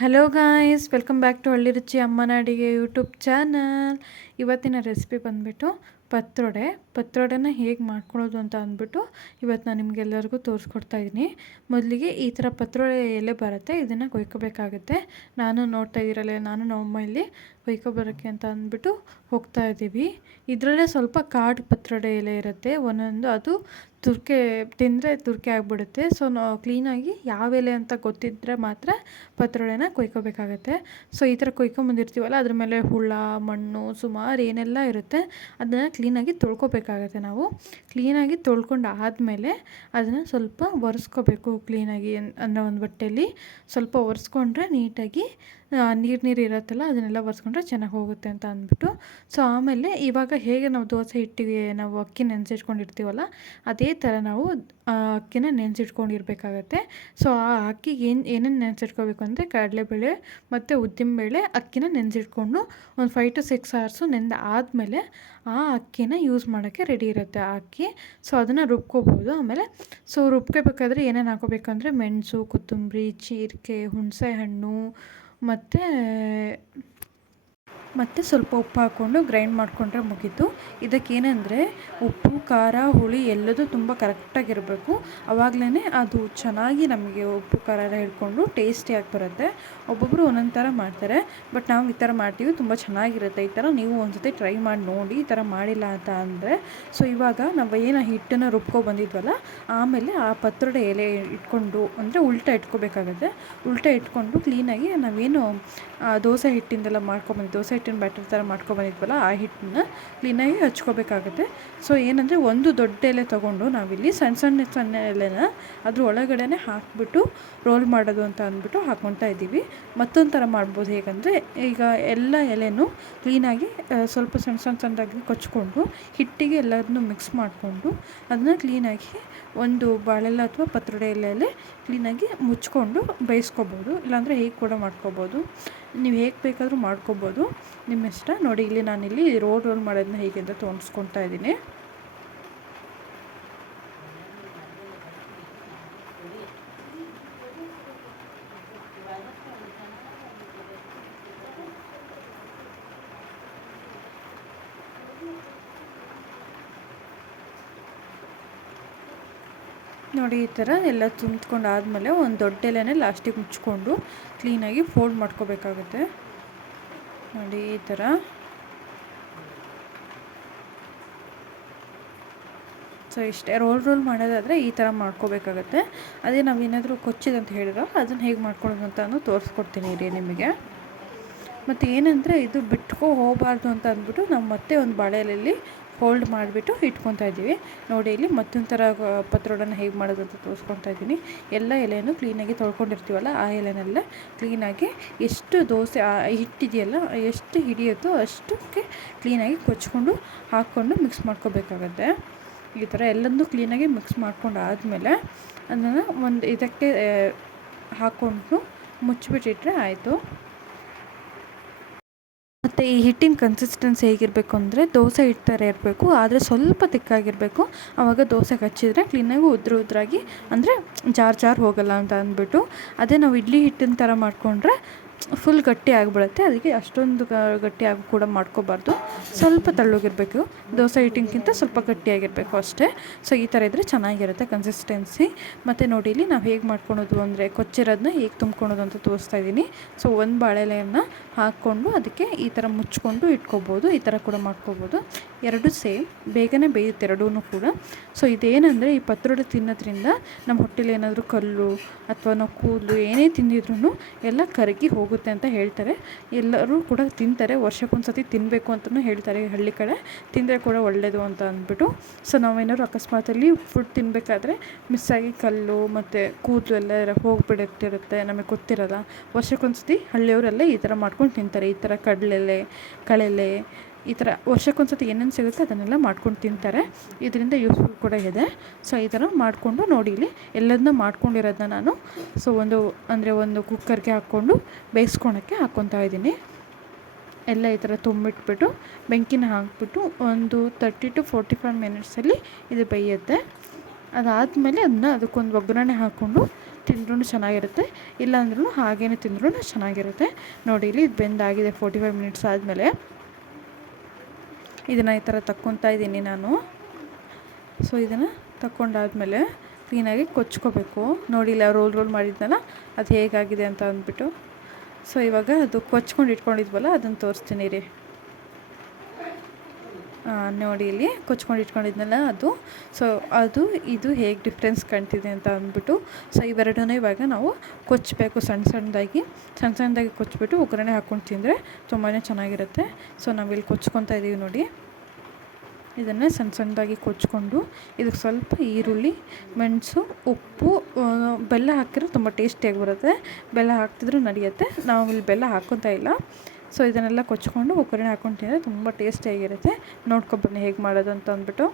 Hello guys, welcome back to Halli Ruchi ಅಮ್ಮನ ಅಡಿಗೆ YouTube channel. ಇವತ್ತಿನ ರೆಸಿಪಿ ಬಂದುಬಿಟ್ಟು ಪತ್ರೊಡೆನ ಹೇಗೆ ಮಾಡ್ಕೊಳ್ಳೋದು ಅಂತ ಅಂದ್ಬಿಟ್ಟು ಇವತ್ತು ನಾನು ನಿಮಗೆಲ್ಲರಿಗೂ ತೋರಿಸ್ಕೊಡ್ತಾ ಇದ್ದೀನಿ. ಮೊದಲಿಗೆ ಈ ಥರ ಪತ್ರೊಡೆ ಎಲೆ ಬರುತ್ತೆ, ಇದನ್ನು ಕೊಯ್ಕೋಬೇಕಾಗುತ್ತೆ. ನಾನು ನೋಡ್ತಾ ಇದ್ದೀರಲ್ಲ, ನಾನು ನಮ್ಮಮ್ಮ ಇಲ್ಲಿ ಕೊಯ್ಕೊಬರೋಕ್ಕೆ ಅಂತ ಅಂದ್ಬಿಟ್ಟು ಹೋಗ್ತಾ ಇದ್ದೀವಿ. ಇದರಲ್ಲೇ ಸ್ವಲ್ಪ ಕಾಡು ಪತ್ರೊಡೆ ಎಲೆ ಇರುತ್ತೆ ಒಂದೊಂದು, ಅದು ತುರ್ಕೆ ತಿಂದರೆ ತುರ್ಕೆ ಆಗಿಬಿಡುತ್ತೆ. ಸೊ ನಾವು ಕ್ಲೀನಾಗಿ ಯಾವ ಎಲೆ ಅಂತ ಗೊತ್ತಿದ್ದರೆ ಮಾತ್ರ ಪತ್ರೊಡೆನ ಕೊಯ್ಕೋಬೇಕಾಗತ್ತೆ. ಸೊ ಈ ಥರ ಕೊಯ್ಕೊಂಬಂದಿರ್ತೀವಲ್ಲ, ಅದ್ರ ಮೇಲೆ ಹುಳ, ಮಣ್ಣು ಸುಮಾರು ಏನೆಲ್ಲ ಇರುತ್ತೆ, ಅದನ್ನು ಕ್ಲೀನಾಗಿ ತೊಳ್ಕೊಬೇಕಾಗತ್ತೆ. ನಾವು ಕ್ಲೀನಾಗಿ ತೊಳ್ಕೊಂಡು ಆದಮೇಲೆ ಅದನ್ನು ಸ್ವಲ್ಪ ಒರೆಸ್ಕೋಬೇಕು. ಕ್ಲೀನಾಗಿ ಅನ್ನೋ ಒಂದು ಬಟ್ಟೆಯಲ್ಲಿ ಸ್ವಲ್ಪ ಒರೆಸ್ಕೊಂಡ್ರೆ ನೀಟಾಗಿ ನೀರು ಇರುತ್ತಲ್ಲ, ಅದನ್ನೆಲ್ಲ ಒರೆಸ್ಕೊಂಡ್ರೆ ಚೆನ್ನಾಗಿ ಹೋಗುತ್ತೆ ಅಂತ ಅಂದ್ಬಿಟ್ಟು. ಸೊ ಆಮೇಲೆ ಇವಾಗ ಹೇಗೆ ನಾವು ದೋಸೆ ಹಿಟ್ಟಿಗೆ ನಾವು ಅಕ್ಕಿ ನೆನೆಸಿಟ್ಕೊಂಡಿರ್ತೀವಲ್ಲ, ಅದೇ ಥರ ನಾವು ಅಕ್ಕಿನ ನೆನೆಸಿಟ್ಕೊಂಡಿರ್ಬೇಕಾಗತ್ತೆ. ಸೊ ಆ ಅಕ್ಕಿಗೆ ಏನೇನು ನೆನೆಸಿಟ್ಕೋಬೇಕು ಅಂದರೆ ಕಡಲೆಬೇಳೆ ಮತ್ತು ಉದ್ದಿನಬೇಳೆ ಅಕ್ಕಿನ ನೆನೆಸಿಟ್ಕೊಂಡು ಒಂದು 5 to 6 hours ನೆಂದು ಆದಮೇಲೆ ಆ ಅಕ್ಕಿನ ಯೂಸ್ ಮಾಡೋಕ್ಕೆ ರೆಡಿ ಇರುತ್ತೆ ಆ ಅಕ್ಕಿ. ಸೊ ಅದನ್ನು ರುಬ್ಕೋಬೋದು. ಆಮೇಲೆ ರುಬ್ಕೋಬೇಕಾದ್ರೆ ಏನೇನು ಹಾಕೋಬೇಕಂದ್ರೆ ಮೆಣಸು, ಕೊತ್ತಂಬರಿ, ಜೀರಿಗೆ, ಹುಣಸೆ ಹಣ್ಣು ಮತ್ತು ಸ್ವಲ್ಪ ಉಪ್ಪು ಹಾಕ್ಕೊಂಡು ಗ್ರೈಂಡ್ ಮಾಡಿಕೊಂಡ್ರೆ ಮುಗೀತು. ಇದಕ್ಕೇನೆಂದರೆ ಉಪ್ಪು, ಖಾರ, ಹುಳಿ ಎಲ್ಲದೂ ತುಂಬ ಕರೆಕ್ಟಾಗಿರಬೇಕು. ಆವಾಗಲೇ ಅದು ಚೆನ್ನಾಗಿ ನಮಗೆ ಉಪ್ಪು ಖಾರ ಎಲ್ಲ ಹಿಡ್ಕೊಂಡು ಟೇಸ್ಟಿಯಾಗಿ ಬರುತ್ತೆ. ಒಬ್ಬೊಬ್ಬರು ಒಂದೊಂದು ಥರ ಮಾಡ್ತಾರೆ, ಬಟ್ ನಾವು ಈ ಥರ ಮಾಡ್ತೀವಿ, ತುಂಬ ಚೆನ್ನಾಗಿರುತ್ತೆ. ಈ ಥರ ನೀವು ಒಂದ್ಸತಿ ಟ್ರೈ ಮಾಡಿ ನೋಡಿ, ಈ ಥರ ಮಾಡಿಲ್ಲ ಅಂತ ಅಂದರೆ. ಸೊ ಇವಾಗ ನಾವು ಏನು ಹಿಟ್ಟನ್ನು ರುಬ್ಕೊಬಂದಿದ್ವಲ್ಲ, ಆಮೇಲೆ ಆ ಪತ್ರೊಡೆ ಎಲೆ ಇಟ್ಕೊಂಡು ಅಂದರೆ ಉಲ್ಟಾ ಇಟ್ಕೋಬೇಕಾಗತ್ತೆ. ಉಲ್ಟಾ ಇಟ್ಕೊಂಡು ಕ್ಲೀನಾಗಿ ನಾವೇನು ದೋಸೆ ಹಿಟ್ಟಿಂದೆಲ್ಲ ದೋಸೆ ಹಿಟ್ಟಿನ ಬ್ಯಾಟರ್ ಥರ ಮಾಡ್ಕೊಬಂದಿದ್ವಲ್ಲ, ಆ ಹಿಟ್ಟನ್ನ ಕ್ಲೀನಾಗಿ ಹಚ್ಕೋಬೇಕಾಗುತ್ತೆ. ಸೊ ಏನಂದರೆ ಒಂದು ದೊಡ್ಡ ಎಲೆ ತೊಗೊಂಡು ನಾವಿಲ್ಲಿ ಸಣ್ಣ ಎಲೆನ ಅದ್ರ ಒಳಗಡೆ ಹಾಕಿಬಿಟ್ಟು ರೋಲ್ ಮಾಡೋದು ಅಂತ ಅಂದ್ಬಿಟ್ಟು ಹಾಕ್ಕೊತಾ ಇದ್ದೀವಿ. ಮತ್ತೊಂದು ಥರ ಮಾಡ್ಬೋದು. ಹೇಗಂದರೆ ಈಗ ಎಲ್ಲ ಎಲೆನೂ ಕ್ಲೀನಾಗಿ ಸ್ವಲ್ಪ ಸಣ್ಣದಾಗಿ ಕೊಚ್ಕೊಂಡು ಹಿಟ್ಟಿಗೆ ಎಲ್ಲದನ್ನೂ ಮಿಕ್ಸ್ ಮಾಡಿಕೊಂಡು ಅದನ್ನ ಕ್ಲೀನಾಗಿ ಒಂದು ಬಾಳೆಲ್ಲ ಅಥವಾ ಪತ್ರೊಡೆ ಎಲೆಯಲ್ಲೇ ಕ್ಲೀನಾಗಿ ಮುಚ್ಕೊಂಡು ಬೇಯಿಸ್ಕೊಬೋದು. ಇಲ್ಲಾಂದರೆ ಹೇಗೆ ಕೂಡ ಮಾಡ್ಕೊಬೋದು, ನೀವು ಹೇಗೆ ಬೇಕಾದರೂ ಮಾಡ್ಕೊಬೋದು, ನಿಮ್ಮ ಇಷ್ಟ. ನೋಡಿ, ಇಲ್ಲಿ ನಾನಿಲ್ಲಿ ರೋಲ್ ಮಾಡೋದನ್ನ ಹೇಗೆ ಅಂತ ತೋರಿಸ್ಕೊತಾ ಇದ್ದೀನಿ. ನೋಡಿ, ಈ ಥರ ಎಲ್ಲ ತುಂಬ್ಕೊಂಡು ಆದಮೇಲೆ ಒಂದು ದೊಡ್ಡ ಎಲೆನೇ ಲಾಸ್ಟಿಗೆ ಮುಚ್ಕೊಂಡು ಕ್ಲೀನಾಗಿ ಫೋಲ್ಡ್ ಮಾಡ್ಕೋಬೇಕಾಗುತ್ತೆ. ನೋಡಿ, ಈ ಥರ ಸೊ ಇಷ್ಟೇ. ರೋಲ್ ಮಾಡೋದಾದರೆ ಈ ಥರ ಮಾಡ್ಕೋಬೇಕಾಗತ್ತೆ. ಅದೇ ನಾವೇನಾದರೂ ಕೊಚ್ಚಿದಂತ ಹೇಳಿರೋ ಅದನ್ನು ಹೇಗೆ ಮಾಡ್ಕೊಳ್ಳೋದು ಅಂತ ತೋರಿಸ್ಕೊಡ್ತೀನಿ ರೀ ನಿಮಗೆ. ಮತ್ತು ಏನಂದರೆ ಇದು ಬಿಟ್ಕೊ ಹೋಗಬಾರ್ದು ಅಂತ ಅಂದ್ಬಿಟ್ಟು ನಾವು ಮತ್ತೆ ಒಂದು ಬಾಳೆ ಎಲೆಯಲ್ಲಿ ಫೋಲ್ಡ್ ಮಾಡಿಬಿಟ್ಟು ಇಟ್ಕೊತಾ ಇದ್ದೀವಿ. ನೋಡಿ, ಇಲ್ಲಿ ಮತ್ತೊಂದು ಥರ ಪತ್ರೊಡೆನ ಹೇಗೆ ಮಾಡೋದು ಅಂತ ತೋರಿಸ್ಕೊತಾ ಇದ್ದೀನಿ. ಎಲ್ಲ ಎಲೆಯನ್ನು ಕ್ಲೀನಾಗಿ ತೊಳ್ಕೊಂಡಿರ್ತೀವಲ್ಲ, ಆ ಎಲೆನೆಲ್ಲ ಕ್ಲೀನಾಗಿ ಎಷ್ಟು ದೋಸೆ ಹಿಟ್ಟಿದೆಯಲ್ಲ ಎಷ್ಟು ಹಿಡಿಯುತ್ತೋ ಅಷ್ಟಕ್ಕೆ ಕ್ಲೀನಾಗಿ ಕೊಚ್ಕೊಂಡು ಹಾಕ್ಕೊಂಡು ಮಿಕ್ಸ್ ಮಾಡ್ಕೋಬೇಕಾಗತ್ತೆ. ಈ ಥರ ಎಲ್ಲದನ್ನೂ ಕ್ಲೀನಾಗಿ ಮಿಕ್ಸ್ ಮಾಡ್ಕೊಂಡು ಆದಮೇಲೆ ಅದನ್ನು ಒಂದು ಇದಕ್ಕೆ ಹಾಕ್ಕೊಂಡು ಮುಚ್ಚಿಬಿಟ್ಟಿಟ್ರೆ ಆಯಿತು. ಮತ್ತು ಈ ಹಿಟ್ಟಿನ ಕನ್ಸಿಸ್ಟೆನ್ಸಿ ಹೇಗಿರಬೇಕು ಅಂದರೆ ದೋಸೆ ಹಿಟ್ಟು ಥರ ಇರಬೇಕು, ಆದರೆ ಸ್ವಲ್ಪ ತಿಕ್ಕಾಗಿರಬೇಕು. ಆವಾಗ ದೋಸೆಗೆ ಹಚ್ಚಿದರೆ ಕ್ಲೀನಾಗಿ ಉದ್ರಾಗಿ ಅಂದರೆ ಜಾರ್ ಹೋಗಲ್ಲ ಅಂತ ಅಂದ್ಬಿಟ್ಟು. ಅದೇ ನಾವು ಇಡ್ಲಿ ಹಿಟ್ಟಿನ ಥರ ಮಾಡಿಕೊಂಡ್ರೆ ಫುಲ್ ಗಟ್ಟಿ ಆಗಿಬಿಡುತ್ತೆ. ಅದಕ್ಕೆ ಅಷ್ಟೊಂದು ಗಟ್ಟಿಯಾಗಿ ಕೂಡ ಮಾಡ್ಕೋಬಾರ್ದು, ಸ್ವಲ್ಪ ತಳ್ಳಗಿರಬೇಕು. ದೋಸೆ ಹಿಟ್ಟಿನಕ್ಕಿಂತ ಸ್ವಲ್ಪ ಗಟ್ಟಿಯಾಗಿರಬೇಕು ಅಷ್ಟೇ. ಸೊ ಈ ಥರ ಇದ್ದರೆ ಚೆನ್ನಾಗಿರುತ್ತೆ ಕನ್ಸಿಸ್ಟೆನ್ಸಿ. ಮತ್ತು ನೋಡಿ, ಇಲ್ಲಿ ನಾವು ಹೇಗೆ ಮಾಡ್ಕೊಳೋದು ಅಂದರೆ ಕೊಚ್ಚಿರೋದನ್ನ ಹೇಗೆ ತುಂಬ್ಕೊಳೋದು ಅಂತ ತೋರಿಸ್ತಾ ಇದ್ದೀನಿ. ಸೊ ಒಂದು ಬಾಳೆಲೆಯನ್ನು ಹಾಕ್ಕೊಂಡು ಅದಕ್ಕೆ ಈ ಥರ ಮುಚ್ಕೊಂಡು ಇಟ್ಕೋಬೋದು. ಈ ಥರ ಕೂಡ ಮಾಡ್ಕೋಬೋದು. ಎರಡು ಸೇಮ್, ಬೇಗನೆ ಬೇಯುತ್ತೆ ಎರಡೂ ಕೂಡ. ಸೊ ಇದೇನೆಂದರೆ ಈ ಪತ್ರೊಡೆ ತಿನ್ನೋದ್ರಿಂದ ನಮ್ಮ ಹೊಟ್ಟೆಲಿ ಏನಾದರೂ ಕಲ್ಲು ಅಥವಾ ನಾವು ಕೂದಲು ಏನೇ ತಿಂದಿದ್ರೂ ಎಲ್ಲ ಕರಗಿ ಹೋಗುತ್ತೆ ಅಂತ ಹೇಳ್ತಾರೆ. ಎಲ್ಲರೂ ಕೂಡ ತಿಂತಾರೆ, ವರ್ಷಕ್ಕೊಂದು ಸತಿ ತಿನ್ನಬೇಕು ಅಂತಲೂ ಹೇಳ್ತಾರೆ. ಹಳ್ಳಿ ಕಡೆ ತಿಂದರೆ ಕೂಡ ಒಳ್ಳೆಯದು ಅಂತ ಅಂದ್ಬಿಟ್ಟು. ಸೊ ನಾವೇನಾದ್ರು ಅಕಸ್ಮಾತಲ್ಲಿ ಫುಡ್ ತಿನ್ನಬೇಕಾದ್ರೆ ಮಿಸ್ಸಾಗಿ ಕಲ್ಲು ಮತ್ತು ಕೂದಲು ಎಲ್ಲ ಹೋಗಿಬಿಡುತ್ತಿರುತ್ತೆ, ನಮಗೆ ಗೊತ್ತಿರಲ್ಲ. ವರ್ಷಕ್ಕೊಂದು ಸತಿ ಹಳ್ಳಿಯವರೆಲ್ಲ ಈ ಥರ ಮಾಡ್ಕೊಂಡು ತಿಂತಾರೆ. ಈ ಥರ ಕಳೆಲೆ ಈ ಥರ ವರ್ಷಕ್ಕೊಂದು ಸತಿ ಏನೇನು ಸಿಗುತ್ತೆ ಅದನ್ನೆಲ್ಲ ಮಾಡ್ಕೊಂಡು ತಿಂತಾರೆ. ಇದರಿಂದ ಯೂಸ್ಫುಲ್ ಕೂಡ ಇದೆ. ಸೊ ಈ ಥರ ಮಾಡಿಕೊಂಡು ನೋಡಿ, ಇಲ್ಲಿ ಎಲ್ಲದನ್ನ ಮಾಡ್ಕೊಂಡಿರೋದನ್ನ ನಾನು ಒಂದು ಕುಕ್ಕರ್ಗೆ ಹಾಕ್ಕೊಂಡು ಬೇಯಿಸ್ಕೊಳಕ್ಕೆ ಹಾಕ್ಕೊತಾ ಇದ್ದೀನಿ. ಎಲ್ಲ ಈ ಥರ ತುಂಬಿಟ್ಬಿಟ್ಟು ಬೆಂಕಿನ ಹಾಕ್ಬಿಟ್ಟು ಒಂದು 30 to 45 minutes ಇದು ಬೇಯುತ್ತೆ. ಅದಾದಮೇಲೆ ಅದಕ್ಕೊಂದು ಒಗ್ಗರಣೆ ಹಾಕ್ಕೊಂಡು ತಿಂದ್ರೂ ಚೆನ್ನಾಗಿರುತ್ತೆ, ಇಲ್ಲಾಂದ್ರೂ ಹಾಗೇ ತಿಂದ್ರೂ ಚೆನ್ನಾಗಿರುತ್ತೆ. ನೋಡಿ ಇಲ್ಲಿ ಇದು ಬೆಂದಾಗಿದೆ. 45 ಮಿನಿಟ್ಸ್ ಆದಮೇಲೆ ಇದನ್ನು ಈ ಥರ ತಕ್ಕೊತಾ ಇದ್ದೀನಿ ನಾನು. ಸೊ ಇದನ್ನು ತಕ್ಕೊಂಡಾದ್ಮೇಲೆ ಕ್ಲೀನಾಗಿ ಕೊಚ್ಕೋಬೇಕು. ನೋಡಿ ಇಲ್ಲ ರೋಲ್ ಮಾಡಿದ್ನಲ್ಲ ಅದು ಹೇಗಾಗಿದೆ ಅಂತ ಅಂದ್ಬಿಟ್ಟು. ಸೊ ಇವಾಗ ಅದು ಕೊಚ್ಕೊಂಡು ಇಟ್ಕೊಂಡಿದ್ವಲ್ಲ ಅದನ್ನು ತೋರಿಸ್ತೀನಿ ರೀ. ನೋಡಿ ಇಲ್ಲಿ ಕೊಚ್ಕೊಂಡು ಇಟ್ಕೊಂಡಿದ್ನಲ್ಲ ಅದು. ಸೊ ಅದು ಇದು ಹೇಗೆ ಡಿಫ್ರೆನ್ಸ್ ಕಾಣ್ತಿದೆ ಅಂತ ಅಂದ್ಬಿಟ್ಟು. ಸೊ ಇವೆರಡನ್ನೂ ಇವಾಗ ನಾವು ಕೊಚ್ಚಬೇಕು ಸಣ್ಣದಾಗಿ ಕೊಚ್ಚಿಬಿಟ್ಟು ಒಗ್ಗರಣೆ ಹಾಕ್ಕೊಂಡು ತಿಂದರೆ ತುಂಬಾ ಚೆನ್ನಾಗಿರುತ್ತೆ. ಸೊ ನಾವಿಲ್ಲಿ ಕೊಚ್ಕೊತಾ ಇದ್ದೀವಿ ನೋಡಿ. ಇದನ್ನು ಸಣ್ಣದಾಗಿ ಕೊಚ್ಕೊಂಡು ಇದಕ್ಕೆ ಸ್ವಲ್ಪ ಈರುಳ್ಳಿ, ಮೆಣಸು, ಉಪ್ಪು, ಬೆಲ್ಲ ಹಾಕಿದ್ರೆ ತುಂಬ ಟೇಸ್ಟಿಯಾಗಿ ಬರುತ್ತೆ. ಬೆಲ್ಲ ಹಾಕ್ತಿದ್ರೂ ನಡೆಯುತ್ತೆ, ನಾವಿಲ್ಲಿ ಬೆಲ್ಲ ಹಾಕ್ಕೊತಾ ಇಲ್ಲ. ಸೊ ಇದನ್ನೆಲ್ಲ ಕೊಚ್ಕೊಂಡು ಒಗ್ಗರಣೆ ಹಾಕ್ಕೊಂಡು ತಿಂದರೆ ತುಂಬ ಟೇಸ್ಟಿಯಾಗಿರುತ್ತೆ. ನೋಡ್ಕೊಬನ್ನಿ ಹೇಗೆ ಮಾಡೋದು ಅಂತ ಅಂದ್ಬಿಟ್ಟು.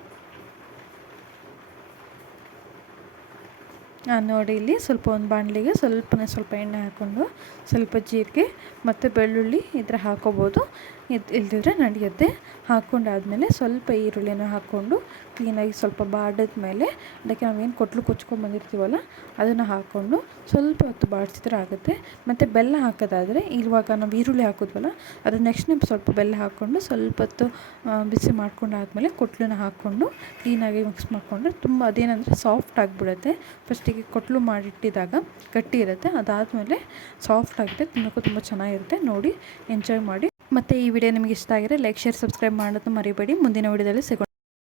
ನೋಡಿ ಇಲ್ಲಿ ಸ್ವಲ್ಪ ಒಂದು ಬಾಣಲಿಗೆ ಸ್ವಲ್ಪ ಎಣ್ಣೆ ಹಾಕ್ಕೊಂಡು ಸ್ವಲ್ಪ ಜೀರಿಗೆ ಮತ್ತು ಬೆಳ್ಳುಳ್ಳಿ ಇದ್ರೆ ಹಾಕ್ಕೋಬೋದು, ಇಲ್ದಿದ್ರೆ ನಡೆಯುತ್ತೆ. ಹಾಕ್ಕೊಂಡಾದ್ಮೇಲೆ ಸ್ವಲ್ಪ ಈರುಳ್ಳಿನ ಹಾಕ್ಕೊಂಡು ಕ್ಲೀನಾಗಿ ಸ್ವಲ್ಪ ಬಾಡಿದ್ಮೇಲೆ ಅದಕ್ಕೆ ನಾವೇನು ಕೊಚ್ಕೊಂಡ್ಬಂದಿರ್ತೀವಲ್ಲ ಅದನ್ನು ಹಾಕ್ಕೊಂಡು ಸ್ವಲ್ಪ ಹೊತ್ತು ಬಾಡಿಸಿದ್ರೆ ಆಗುತ್ತೆ. ಮತ್ತು ಬೆಲ್ಲ ಹಾಕೋದಾದರೆ ಇವಾಗ ನಾವು ಈರುಳ್ಳಿ ಹಾಕಿದ್ವಲ್ಲ ಅದು ನೆಕ್ಸ್ಟ್ ಸ್ವಲ್ಪ ಬೆಲ್ಲ ಹಾಕ್ಕೊಂಡು ಸ್ವಲ್ಪ ಹೊತ್ತು ಬಿಸಿ ಮಾಡ್ಕೊಂಡಾದ್ಮೇಲೆ ಕೊಟ್ಲನ್ನ ಹಾಕ್ಕೊಂಡು ಕ್ಲೀನಾಗಿ ಮಿಕ್ಸ್ ಮಾಡಿಕೊಂಡ್ರೆ ತುಂಬ ಅದೇನಂದರೆ ಸಾಫ್ಟ್ ಆಗಿಬಿಡುತ್ತೆ. ಫಸ್ಟಿಗೆ ಕೊಟ್ಲು ಮಾಡಿಟ್ಟಿದ್ದಾಗ ಗಟ್ಟಿ ಇರುತ್ತೆ, ಅದಾದಮೇಲೆ ಸಾಫ್ಟ್ ಆಗಿದೆ, ತಿನ್ನೋಕ್ಕೂ ತುಂಬ ಚೆನ್ನಾಗಿರುತ್ತೆ. ನೋಡಿ ಎಂಜಾಯ್ ಮಾಡಿ. ಮತ್ತು ಈ ವಿಡಿಯೋ ನಿಮಗೆ ಇಷ್ಟ ಆಗಿದ್ರೆ ಲೈಕ್, ಶೇರ್, ಸಬ್ಸ್ಕ್ರೈಬ್ ಮಾಡೋದು ಮರಿಬೇಡಿ. ಮುಂದಿನ ವಿಡಿಯೋದಲ್ಲಿ ಸಿಗೋಣ.